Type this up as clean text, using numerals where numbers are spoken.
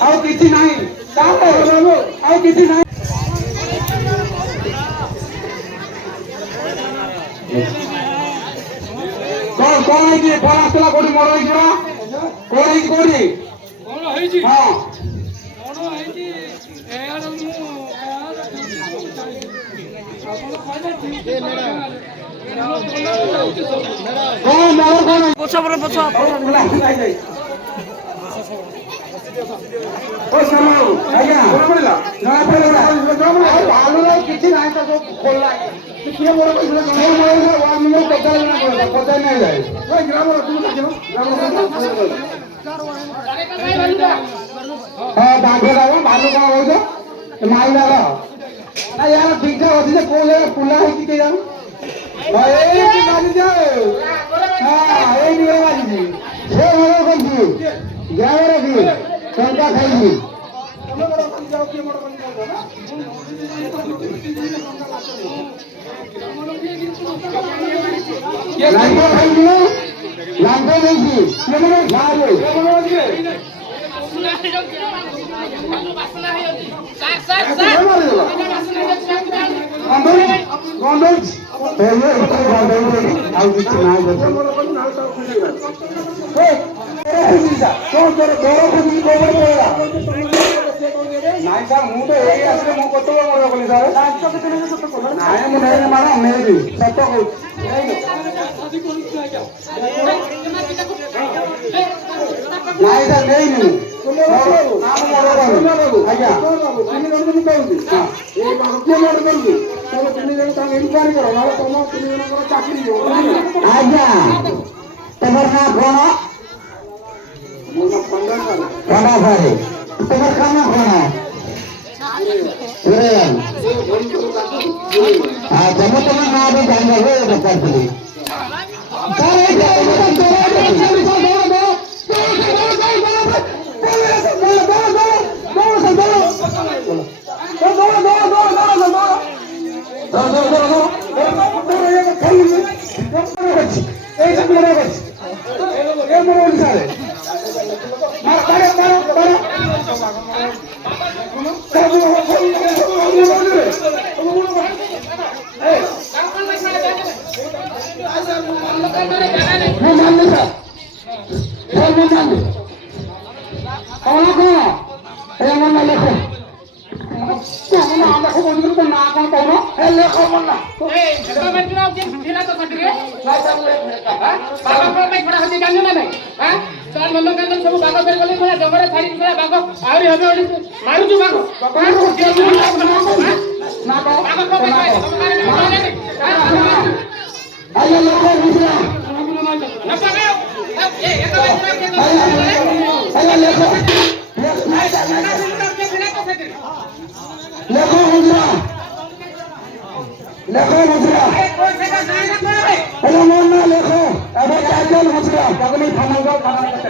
ଆଉ କିଛି ନାହିଁ ଆଉ କିଛି ନାହିଁ କଣ ହେଇଛି କଣ ଆସିଥିଲା କୋଉଠି ମର ହେଇଛି କଣ ହେଇଛି କୋଉଠି କଣ ହେଇଛି ହଁ କଣ ହେଇଛି କିଛି ନାହିଁ ତ ସବୁ ଖୋଲା ଭାଲୁ କଣ କହୁଛ ମାଇଲାର ନା ୟାର ଠିକ ଠାକ ଅଛି ଯେ କୋଉ ଜାଗା ଖୋଲା ହେଇଛି କେ ଜାଣୁ ଏଇଠି ବାଜିଛି ସେ ଘର କରିଛି ଗାଁରେ କି ଟଙ୍କା ଖାଇଛି ଲାଙ୍ଗ ଖାଇଛି ଲାଙ୍ଗ ଦେଇଛି ଆଉ କିଛି ନାହିଁ ନାଇଁ ସାର୍ ମୁଁ ତ ଏଇ ଆସିଲେ ମୁଁ କେତେବେଳେ ମଜା କଲି ସାର୍ ନାଇଁ ମୁଁ ନେଇନି ମ୍ୟାଡ଼ାମ ନେଇବି ସତ କହୁଛି ନାଇଁ ସାର୍ ନେଇନି ଆଜ୍ଞା ଆଜ୍ଞା ତମର ନାଁ କଣ ଖଣ୍ଡା ସାରେ তোমার কামনা কোন जब तुम्हें ना भी जाएंगे वो बता दीजिए लेखो